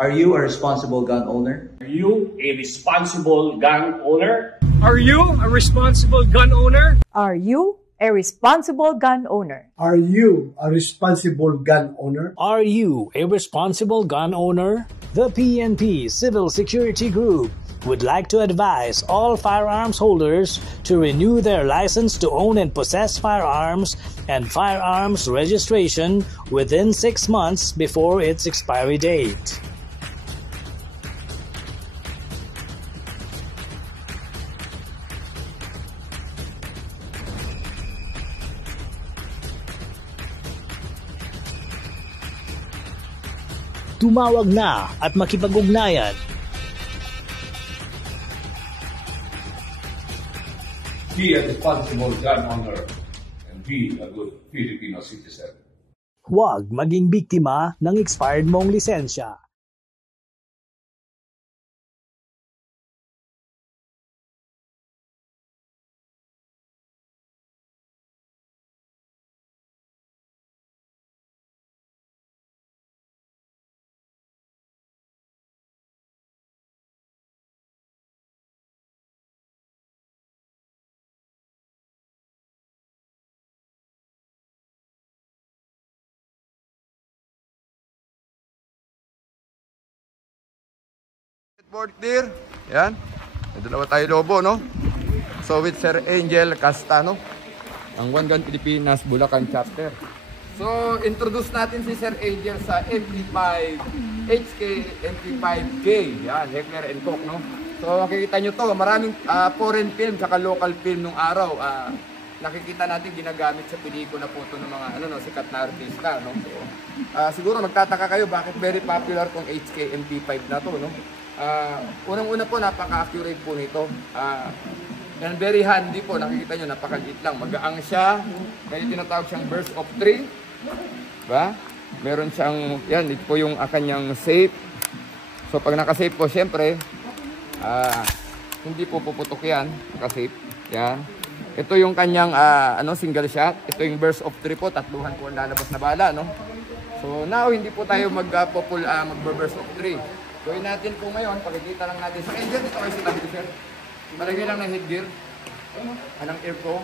Are you a responsible gun owner? Are you a responsible gun owner? Are you a responsible gun owner? Are you a responsible gun owner? Are you a responsible gun owner? Are you a responsible gun owner? The PNP Civil Security Group would like to advise all firearms holders to renew their license to own and possess firearms and firearms registration within 6 months before its expiry date. Tumawag na at makipag-ugnayan. Be a responsible gun owner and be a good Filipino citizen. Huwag maging biktima ng expired mong lisensya. Board clear. Yan. May dalawa tayo lobo, no? So with Sir Angel Castano, ang One Gun Pilipinas Bulacan Chapter. So introduce natin si Sir Angel sa MP5 HK, MP5K. Yan, Heckler & Koch, no? So makikita nyo to, maraming foreign film saka local film nung araw. Nakikita natin ginagamit sa pelikula po ito ng mga sikat na artista, no? So, siguro magtataka kayo bakit very popular tong HK MP5 na to, no? Unang-una po, napaka-accurate po nito. And very handy po, nakikita nyo, napakaliit lang. Magaang siya. Kaya tinatawag siyang burst of 3. Diba? Meron siyang, yan, ito po yung kanyang safe. So pag naka-safe po, syempre, hindi po puputok yan. Naka-safe. Yan. Ito yung kanyang single shot. Ito yung burst of 3 po. Tatluhan po ang lalabas na bala, no? So now, hindi po tayo mag-burst of 3. Gawin natin po ngayon, pakikita lang natin sa engine. Ito kayo sa tabi, sir. Malagay lang ng headgear. Anong air flow.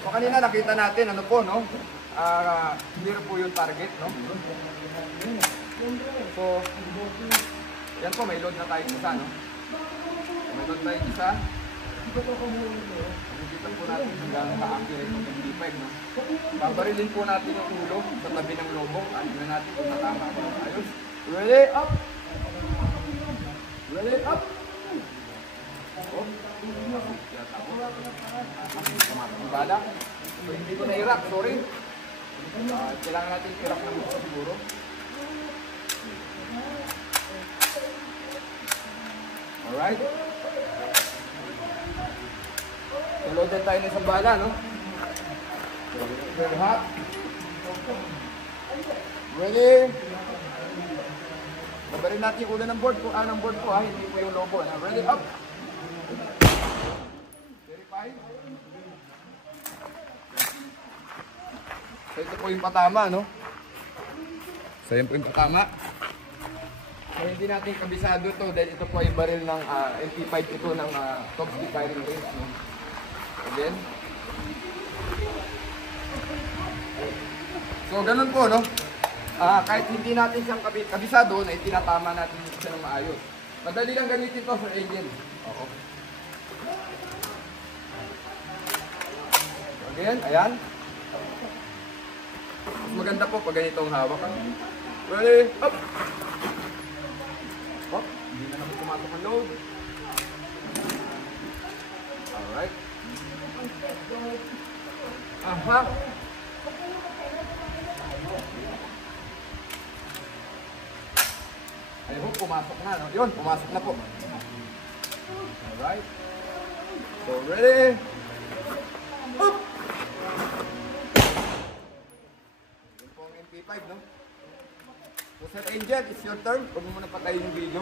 So kanina nakita natin, no? Clear po yung target, no? So, yan po, may load na tayo isa, no? May load tayo isa. Nakikita po natin kung gano'n ka-accurate ng MP5, no? Babarilin po natin yung ulo sa tabi ng lobo. Ano natin kung matama. Ayos. Ready, up! Ready, up! Oh. Bala. So, hindi ko na-irak, sorry. Kailangan natin irak ng gusto siguro. Alright. So, loaded tayo na isang bala, no? Very hot. Ready? Babarin natin yung ulo ng board po. Ng board po, hindi po yung lobo. Ready, up! Verify. So, ito po yung patama, no? So, yun po yung patama. So, hindi natin kabisado to dahil ito po yung baril ng MP5 ito ng top speed firing range, no? Again. So, ganun po, no? Kahit hindi natin siyang kabisado, na itinatama natin siya ng maayos. Madali lang gamitin ito sa engine. Oo. Again, ayan. Mas maganda po pag ganitong hawak. Ready, up! Up, hindi na naman pumatok ang load. Alright. Aha. I hope pumasok na, no? Yun, pumasok na po. Alright. So, ready? Up! Yun po ang MP5, no? So, Sir Angel, it's your turn. Huwag mo muna patayin yung video.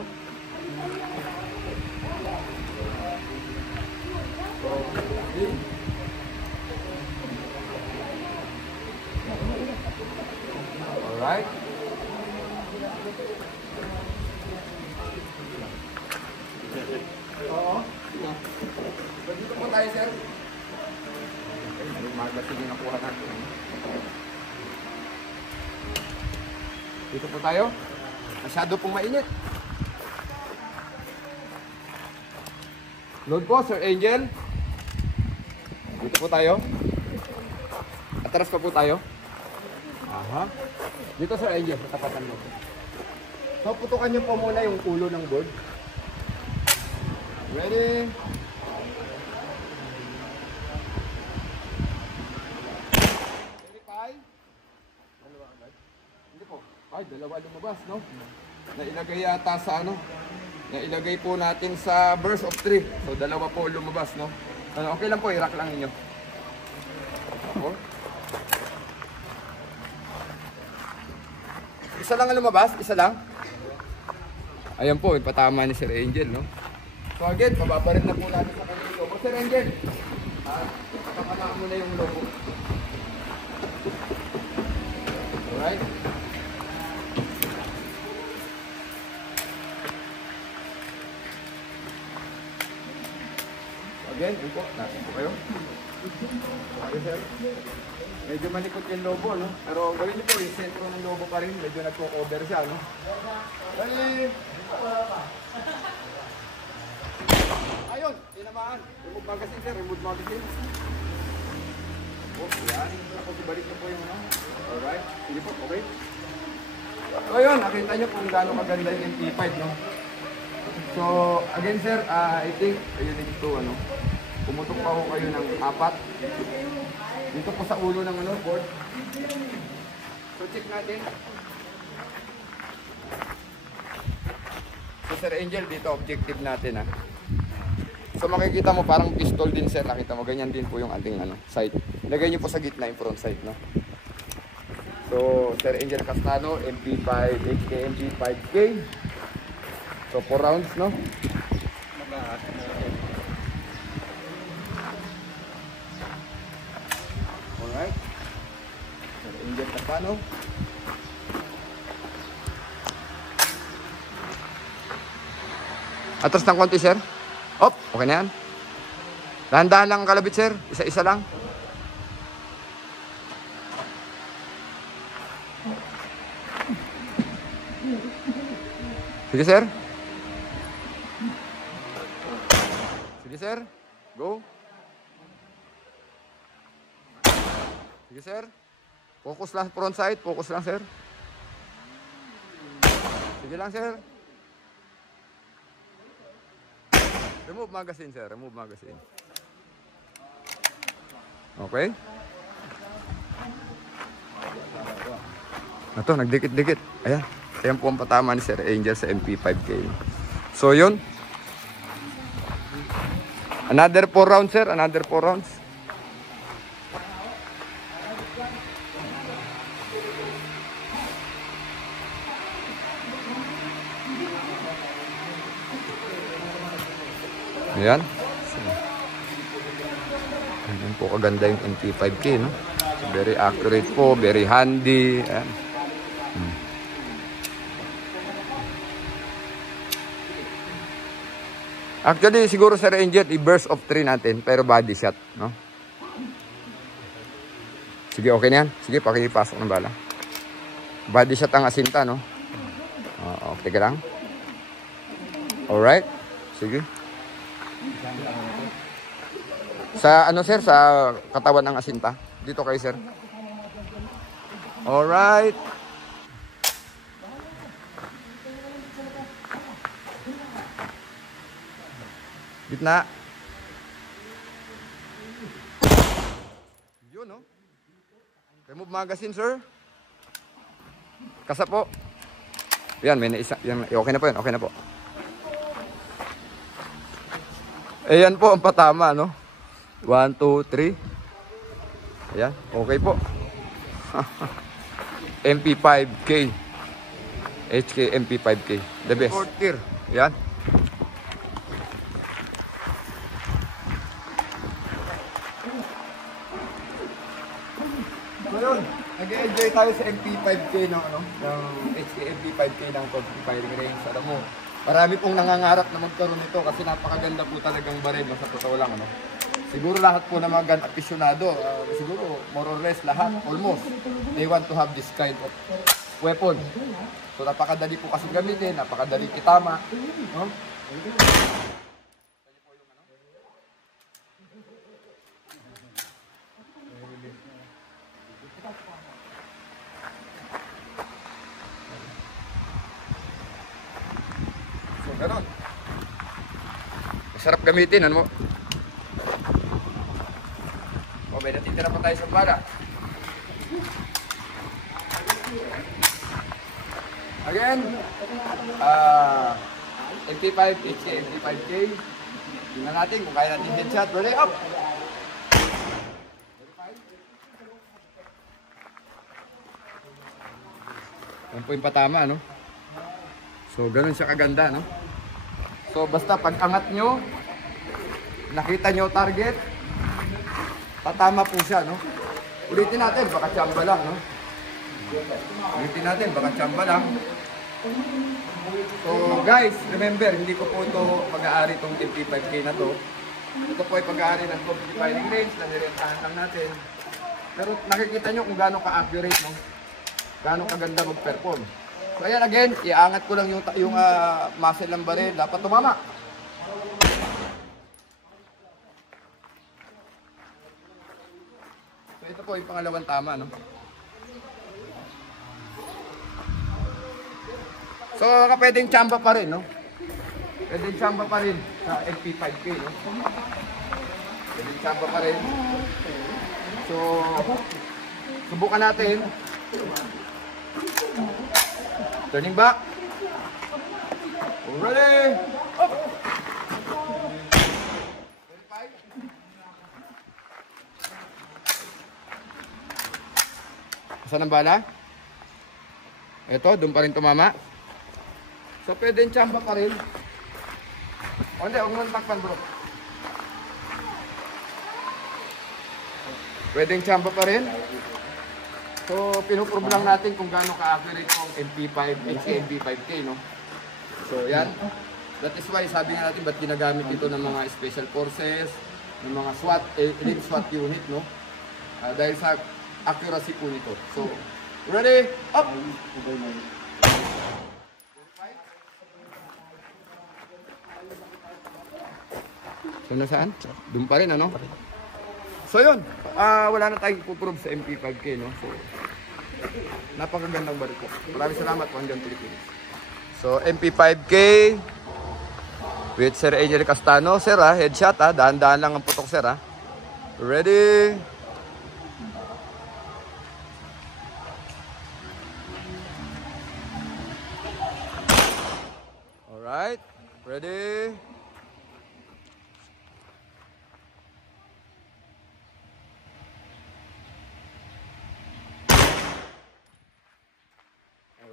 So, ready? Alright. Dito po tayo. Masyado pong mainit. Load po, Sir Angel. Dito po tayo. Atras pa po tayo. Aha. Dito, Sir Angel, sa tapatan mo. So, putukan niyo po muna yung ulo ng board. Ready? Verify. Dalawa agad. Hindi po. Ay, dalawa lumabas, no? Nailagay yata sa ano? Nailagay po natin sa burst of 3. So, dalawa po lumabas, no? Ano, okay lang po, i-rack lang ninyo. Ako. Isa lang ang lumabas? Isa lang? Ayan po, ipatama ni Sir Angel, no? So again, pababa rin na po natin sa kanyang lobo. Sir Angel, patamaan mo na yung lobo. Alright? So again, yun po, natin po kayo. Okay, sir. Medyo malikot yung lobo, no? Pero gawin niyo po, yung sentro ng lobo pa rin. Medyo nagko-cover siya, no? Dali! Ayun, tinamaan. Remove magazine, sir. Remove magazine. Oh, yan. Tapos ibalik niyo po yung ano. Alright. Sige po, okay. So, ayun. Nakita niyo kung gaano kaganda yung MP5, no? So, again, sir, I think, ayun dito, ano, pumutok pa ho kayo ng 4. Dito po sa ulo ng ano, board. So, check natin. So, Sir Angel, dito objective natin, ha. So, makikita mo parang pistol din, sir. Nakita mo, ganyan din po yung ating ano, sight. Lagay niyo po sa gitna yung front sight, no. So, Sir Angel Castano, MP5, HK MP5K. So, 4 rounds, no. Alright. Sir Angel Castano. Atras ng konti, sir. Op, okay na yan. Dahan-dahan lang ang kalabit, sir. Isa-isa lang. Sige, sir. Sige, sir. Go. Sige, sir. Focus lang front side. Focus lang, sir. Sige lang, sir. Remove magazine, sir. Remove magazine. Okay. Ito, nagdikit-dikit. Ayan. Ayan po ang patama ni Sir Angel sa MP5K. So, yun. Another 4 rounds, sir. Another 4 rounds. Ayan. Ayan po kaganda yung MP5K, no? Very accurate po, very handy. Ayan. Actually, siguro Sir Angel, i-burst of 3 natin, pero body shot, no? Sige, okay na yan. Sige, pakipasok ng bala. Body shot ang asinta, no? Okay ka lang. Alright. Sige. Sa ano, sir? Sa katawan ng asinta. Dito kayo, sir. Alright. Gitna. Yun, no? Remove magazine, sir. Kasa po. Yan, may naisa. Yan, okay na po yan. Okay na po. Ayan po ang patama, no? 1, 2, 3. Ayan, okay po. MP5K. HK MP5K. The best. 4th tier. Ayan. Ngayon, nag-enjoy tayo sa MP5K ng ano, ng HK MP5K ng Trophy firing range. Alam mo, marami pong nangangarap na magkaroon nito kasi napakaganda po talagang baril, no, sa totoo lang, ano. Siguro lahat po na mga gun aficionado, siguro more or less lahat, almost, they want to have this kind of weapon. So napakadali po kasi gamitin, napakadali itama. No? So ganun. Masarap gamitin, ano mo? O, may natitira pa tayo sa bala. Again, MP5, HK, MP5K. Tingnan natin kung kaya natin headshot. Ready, up! Yan po yung patama, no? So, ganun siya kaganda, no? So, basta pag angat nyo, nakita nyo target, tatama po siya, no? Ulitin natin, baka tsamba lang, no? Ulitin natin, baka tsamba lang. So, guys, remember, hindi ko po ito pag-aari itong MP5K na to. Ito po ay pag-aari ng company firing range na nirentahan lang natin. Pero nakikita nyo kung gaano ka-accurate, no? Gaano kaganda mag-perform. So, ayan again, iangat ko lang yung muzzle ng baril. Dapat tumama. So, ito po yung pangalawang tama, no? So, pwedeng tsamba pa rin, no? Pwedeng tsamba pa rin sa MP5K, no? Pwedeng tsamba pa rin. So, subukan natin. Turning back. Ready? Up! Saan ang bala? Ito, doon pa rin tumama. So, pwedeng tsamba pa rin. O hindi, huwag mo takpan, bro. Pwedeng tsamba pa rin. So, pinuprove lang natin kung gaano ka-accurate yung MP5, MP5K, no? So, yan. That is why, sabi nga natin, ba't ginagamit ito ng mga special forces, ng mga SWAT, elite SWAT unit, no? Dahil sa accuracy po nito. So, ready? Up! So, nasaan? Doon pa rin, ano? So, yun. Wala na tayong ipuprove sa MP5K, no? So, napakagandang baril po. Maraming salamat po hanggang Pilipinas. So, MP5K with Sir Angel Castano. Sir, headshot, daan-daan lang ang putok, sir, Ready? Alright. Ready?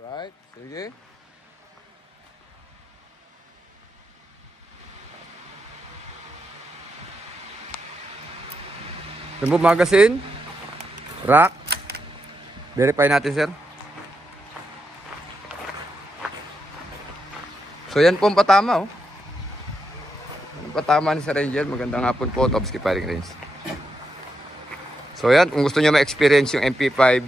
Alright, sige. Remove magazine. Rack. Verify natin, sir. So, yan po ang patama, Ang patama ni Sir Angel. Magandang hapon po, Topsky Firing Range. So, yan. Kung gusto nyo ma-experience yung MP5,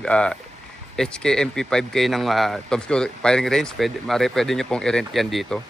HK MP5K ng Topsky Firing Range, pwede nyo pong i-rent yan dito.